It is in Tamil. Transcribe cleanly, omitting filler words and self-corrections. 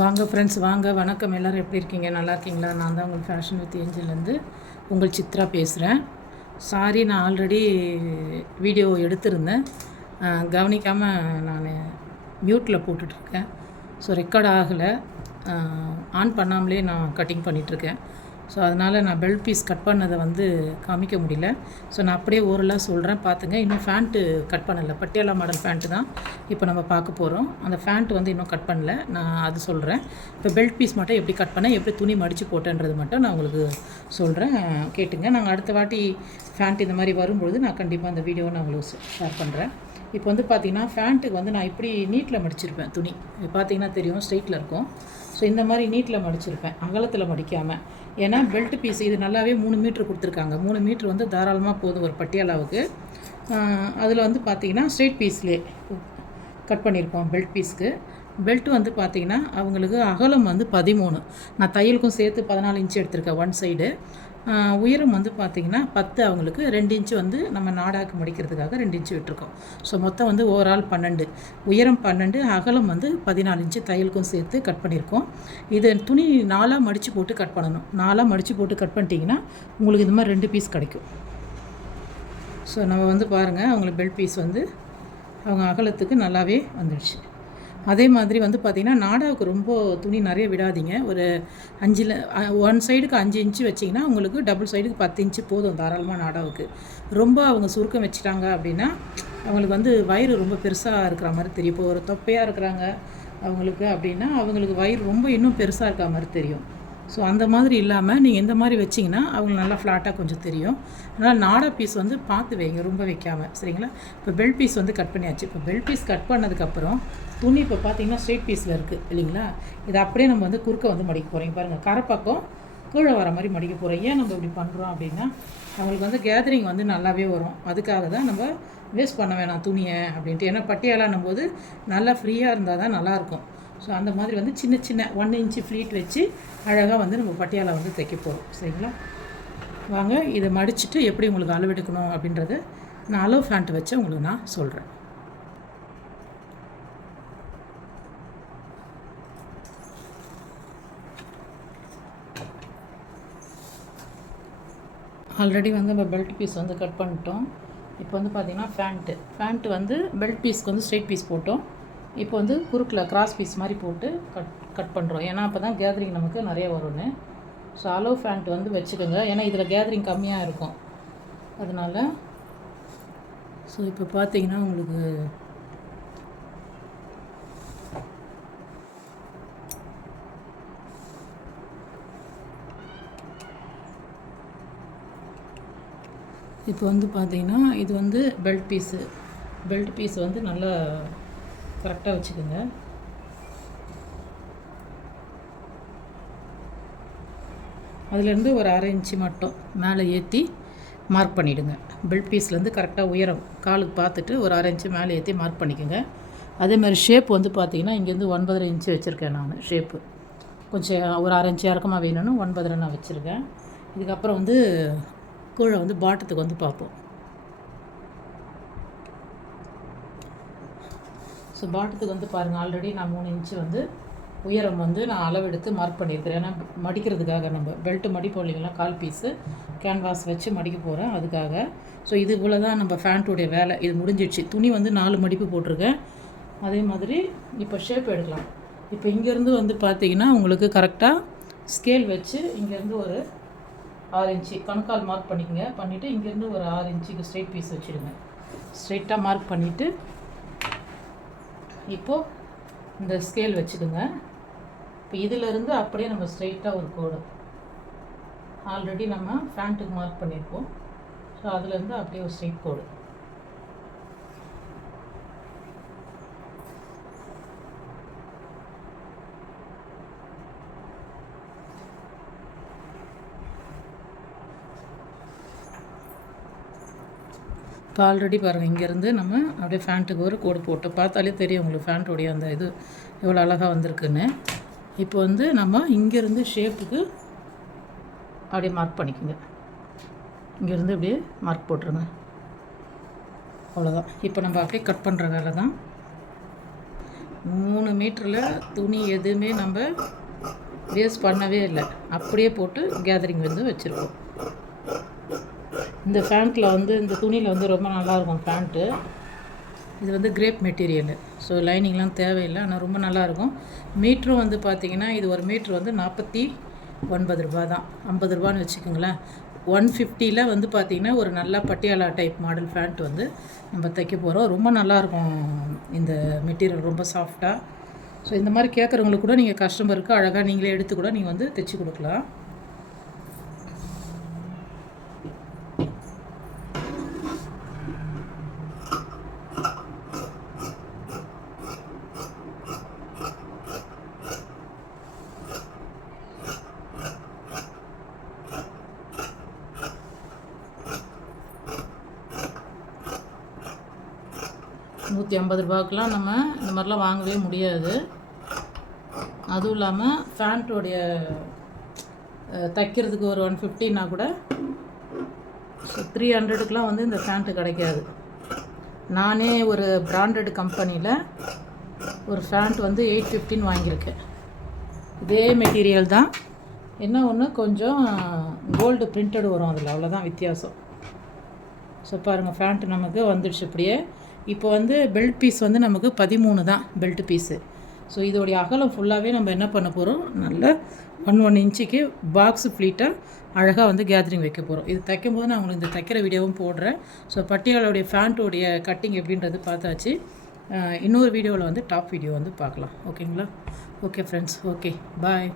வாங்க ஃப்ரெண்ட்ஸ், வாங்க. வணக்கம். எல்லோரும் எப்படி இருக்கீங்க? நல்லா இருக்கீங்களா? நான் தான் உங்கள் ஃபேஷன் வித் ஏஞ்சல்லேருந்து உங்கள் சித்ரா பேசுகிறேன். சாரி, நான் ஆல்ரெடி வீடியோ எடுத்திருந்தேன், கவனிக்காமல் நான் மியூட்டில் போட்டுட்ருக்கேன். ஸோ ரெக்கார்ட் ஆகலை, ஆன் பண்ணாமலே நான் கட்டிங் பண்ணிகிட்ருக்கேன். ஸோ அதனால் நான் பெல்ட் பீஸ் கட் பண்ணதை காமிக்க முடியல. ஸோ நான் அப்படியே ஓரலாக சொல்கிறேன், பார்த்துங்க. இன்னும் ஃபேண்ட்டு கட் பண்ணலை, பட்டியாலா மாடல் ஃபேண்ட்டு தான் இப்போ நம்ம பார்க்க போகிறோம். அந்த ஃபேண்ட்டு இன்னும் கட் பண்ணல, நான் அது சொல்கிறேன். இப்போ பெல்ட் பீஸ் மட்டும் எப்படி கட் பண்ணேன், எப்படி துணி மடித்து போட்டேன்றது மட்டும் நான் உங்களுக்கு சொல்கிறேன், கேட்டுங்க. நாங்கள் அடுத்த வாட்டி ஃபேண்ட் இந்த மாதிரி வரும்பொழுது நான் கண்டிப்பாக அந்த வீடியோவை நான் உங்களுக்கு ஷேர் பண்ணுறேன். இப்போ பார்த்திங்கன்னா ஃபேண்ட்டுக்கு நான் இப்படி நீட்டில் மடிச்சிருப்பேன். துணி பார்த்திங்கன்னா தெரியும், ஸ்ட்ரெயிட்டில் இருக்கும். ஸோ இந்த மாதிரி நீட்டில் மடிச்சிருப்பேன், அகலத்தில் மடிக்காமல். ஏன்னா பெல்ட் பீஸ் இது நல்லாவே 3 மீட்ரு கொடுத்துருக்காங்க. 3 மீட்ரு தாராளமாக போதும் ஒரு பட்டியாலாவுக்கு. அதில் பார்த்திங்கன்னா ஸ்ட்ரெயிட் பீஸ்லேயே கட் பண்ணியிருக்கோம் பெல்ட் பீஸ்க்கு. பெல்ட்டு பார்த்திங்கன்னா அவங்களுக்கு அகலம் 13, நான் தையலுக்கும் சேர்த்து 14 இன்ச்சு எடுத்திருக்கேன் ஒன் சைடு. உயரம் பார்த்திங்கன்னா 10, அவங்களுக்கு 2 இன்ச்சு நம்ம நாடாக்கு மடிக்கிறதுக்காக 2 இன்ச்சு விட்டுருக்கோம். ஸோ மொத்தம் ஓவரால் 12, உயரம் 12, அகலம் 14 இன்ச்சு தையலுக்கும் சேர்த்து கட் பண்ணியிருக்கோம். இது துணி 4ஆக மடித்து போட்டு கட் பண்ணணும். 4ஆக மடித்து போட்டு கட் பண்ணிட்டீங்கன்னா உங்களுக்கு இது மாதிரி 2 பீஸ் கிடைக்கும். ஸோ நம்ம பாருங்கள், அவங்களுக்கு பெல்ட் பீஸ் அவங்க அகலத்துக்கு நல்லாவே வந்துடுச்சு. அதே மாதிரி பார்த்திங்கன்னா நாடாவுக்கு ரொம்ப துணி நிறைய விடாதீங்க. ஒரு 5 ஒன் சைடுக்கு 5 இன்ச்சு வச்சிங்கன்னா உங்களுக்கு டபுள் சைடுக்கு 10 இன்ச்சு போதும் தாராளமாக நாடாவுக்கு. ரொம்ப அவங்க சுருக்கம் வச்சுட்டாங்க அப்படின்னா அவங்களுக்கு வயிறு ரொம்ப பெருசாக இருக்கிற மாதிரி தெரியும். இப்போ ஒரு தொப்பையாக இருக்கிறாங்க அவங்களுக்கு அப்படின்னா அவங்களுக்கு வயிறு ரொம்ப இன்னும் பெருசாக இருக்கிற மாதிரி தெரியும். ஸோ அந்த மாதிரி இல்லாமல் நீங்கள் எந்த மாதிரி வச்சிங்கன்னா அவங்களுக்கு நல்லா ஃப்ளாட்டாக கொஞ்சம் தெரியும். அதனால் நாடா பீஸ் பார்த்து வைங்க, ரொம்ப வைக்காமல், சரிங்களா? இப்போ பெல்ட் பீஸ் கட் பண்ணியாச்சு. இப்போ பெல்ட் பீஸ் கட் பண்ணதுக்கப்புறம் துணி இப்போ பார்த்தீங்கன்னா ஸ்ட்ரெயிட் பீஸில் இருக்குது இல்லைங்களா? இதை அப்படியே நம்ம குறுக்க மடிக்க போகிறீங்க. பாருங்கள், கரைப்பக்கம் கீழே வர மாதிரி மடிக்க போகிறோம். ஏன் நம்ம இப்படி பண்ணுறோம் அப்படின்னா அவங்களுக்கு கேதரிங் நல்லாவே வரும். அதுக்காக தான் நம்ம வேஸ்ட் பண்ண வேணாம் துணியை அப்படின்ட்டு. ஏன்னா பட்டியாலான்னும் போது நல்லா ஃப்ரீயாக இருந்தால் தான் நல்லாயிருக்கும். ஸோ அந்த மாதிரி சின்ன சின்ன 1 இன்ச்சு ஃப்ளீட் வச்சு அழகாக நம்ம பட்டியாலா தைக்க போகிறோம், சரிங்களா? வாங்க, இதை மடிச்சுட்டு எப்படி உங்களுக்கு அளவெடுக்கணும் அப்படின்றத நான் அளவு ஃபேண்ட் வச்சு உங்களுக்கு நான் சொல்கிறேன். ஆல்ரெடி நம்ம பெல்ட் பீஸ் கட் பண்ணிட்டோம். இப்போ பார்த்திங்கன்னா ஃபேண்ட்டு பெல்ட் பீஸ்க்கு ஸ்ட்ரெயிட் பீஸ் போட்டோம். இப்போ குறுக்கில் கிராஸ் பீஸ் மாதிரி போட்டு கட் பண்ணுறோம். ஏன்னா அப்போ தான் கேதரிங் நமக்கு நிறைய வரும்னு. ஸோ அளவு ஃபேண்ட் வச்சுக்கோங்க, ஏன்னா இதில் கேதரிங் கம்மியாக இருக்கும் அதனால். ஸோ இப்போ பார்த்தீங்கன்னா உங்களுக்கு இப்போ பார்த்தீங்கன்னா இது பெல்ட் பீஸ் நல்லா கரெக்டாக வச்சுக்கோங்க. அதுலேருந்து ஒரு 1/2 இன்ச்சு மட்டும் மேலே ஏற்றி மார்க் பண்ணிவிடுங்க. பெல்ட் பீஸ்லேருந்து கரெக்டாக உயரம் காலுக்கு பார்த்துட்டு ஒரு 1/2 இன்ச்சு மேலே ஏற்றி மார்க் பண்ணிக்கோங்க. அதேமாதிரி ஷேப் பார்த்தீங்கன்னா இங்கேருந்து 9.5 இன்ச்சு வச்சுருக்கேன் நான். ஷேப்பு கொஞ்சம் ஒரு 1/2 இன்ச்சு இறக்கமாக வேணும்னு 9.5 நான் வச்சுருக்கேன். இதுக்கப்புறம் கீழே பாட்டத்துக்கு பார்ப்போம். ஸோ பாட்டத்துக்கு பாருங்கள், ஆல்ரெடி நான் 3 இன்ச்சு உயரம் நான் அளவெடுத்து மார்க் பண்ணியிருக்கிறேன். ஏன்னா மடிக்கிறதுக்காக நம்ம பெல்ட்டு மடிப்போம் இல்லைங்களா, கால் பீஸு கேன்வாஸ் வச்சு மடிக்க போகிறேன் அதுக்காக. ஸோ இது இவ்வளோ தான் நம்ம ஃபேண்ட்டுடைய வேலை. இது முடிஞ்சிடுச்சு. துணி 4 மடிப்பு போட்டிருக்கேன். அதே மாதிரி இப்போ ஷேப் எடுக்கலாம். இப்போ இங்கேருந்து பார்த்தீங்கன்னா உங்களுக்கு கரெக்டாக ஸ்கேல் வச்சு இங்கேருந்து ஒரு 6 இன்ச்சு கணுக்கால் மார்க் பண்ணிக்கோங்க. பண்ணிவிட்டு இங்கேருந்து ஒரு 6 இன்ச்சுக்கு ஸ்ட்ரெயிட் பீஸ் வச்சுடுங்க. ஸ்ட்ரெயிட்டாக மார்க் பண்ணிவிட்டு இப்போது இந்த ஸ்கேல் வச்சுடுங்க. இப்போ இதிலேருந்து அப்படியே நம்ம ஸ்ட்ரெயிட்டாக ஒரு கோடு ஆல்ரெடி நம்ம ஃபேண்ட்டுக்கு மார்க் பண்ணியிருக்கோம். ஸோ அதுலேருந்து அப்படியே ஒரு ஸ்ட்ரெயிட் கோடு. இப்போ ஆல்ரெடி பாருங்கள், இங்கேருந்து நம்ம அப்படியே ஃபேண்ட்டுக்கு ஒரு கோடு போட்டோம். பார்த்தாலே தெரியும் உங்களுக்கு ஃபேண்ட்டுடைய அந்த இது எவ்வளோ அழகாக வந்திருக்குன்னு. இப்போ நம்ம இங்கேருந்து ஷேப்புக்கு அப்படியே மார்க் பண்ணிக்கோங்க. இங்கேருந்து அப்படியே மார்க் போட்டுருங்க. அவ்வளோதான். இப்போ நம்ம அப்படியே கட் பண்ணுற வேலை தான். 3 மீட்டரில் துணி எதுவுமே நம்ம வேஸ்ட் பண்ணவே இல்லை, அப்படியே போட்டு கேதரிங் வந்து வச்சுருக்கோம். இந்த ஃபேண்ட்டில் வந்து இந்த துணியில் வந்து ரொம்ப நல்லாயிருக்கும் ஃபேண்ட்டு. இது வந்து கிரேப் மெட்டீரியலு, ஸோ லைனிங்லாம் தேவையில்லை, ஆனால் ரொம்ப நல்லாயிருக்கும். மீட்டரும் வந்து பார்த்திங்கன்னா இது ஒரு மீட்ரு வந்து 49 ரூபா தான், 50 ரூபான்னு வச்சுக்கோங்களேன். 150 வந்து பார்த்திங்கன்னா ஒரு நல்ல பட்டியாலா டைப் மாடல் ஃபேண்ட் வந்து நம்ம தைக்க போகிறோம். ரொம்ப நல்லாயிருக்கும் இந்த மெட்டீரியல், ரொம்ப சாஃப்டாக. ஸோ இந்த மாதிரி கேட்குறவங்களுக்கு கூட நீங்கள் கஸ்டமருக்கு அழகாக நீங்களே எடுத்து கூட நீங்கள் வந்து தைச்சி கொடுக்கலாம். $150 நம்ம இந்த மாதிரிலாம் வாங்கவே முடியாது. அதுவும் இல்லாமல் ஃபேண்ட்டோடைய தைக்கிறதுக்கு ஒரு 150னா கூட, ஸோ 300க்குலாம் வந்து இந்த ஃபேண்ட்டு கிடைக்காது. நானே ஒரு பிராண்டட் கம்பெனியில் ஒரு ஃபேண்ட் வந்து 815 வாங்கியிருக்கேன். இதே மெட்டீரியல் தான், என்ன ஒன்று கொஞ்சம் கோல்டு பிரிண்டட் வரும் அதில், அவ்வளோதான் வித்தியாசம். ஸோ பாருங்கள், ஃபேண்ட்டு நமக்கு வந்துடுச்சு அப்படியே. இப்போ வந்து பெல்ட் பீஸ் வந்து நமக்கு 13 தான் பெல்ட் பீஸு. ஸோ இதோடைய அகலம் ஃபுல்லாகவே நம்ம என்ன பண்ண போகிறோம், நல்ல 1 இன்ச்சுக்கு பாக்ஸு ஃப்ளீட்டாக அழகாக வந்து கேதரிங் வைக்க போகிறோம். இது தைக்கும் போது நான் உங்களுக்கு இந்த தைக்கிற வீடியோவும் போடுறேன். ஸோ பட்டியாலோடைய ஃபேண்ட்டோடைய கட்டிங் எப்படின்றது பார்த்தாச்சு. இன்னொரு வீடியோவில் வந்து டாப் வீடியோ வந்து பார்க்கலாம். ஓகேங்களா? Okay friends, okay bye.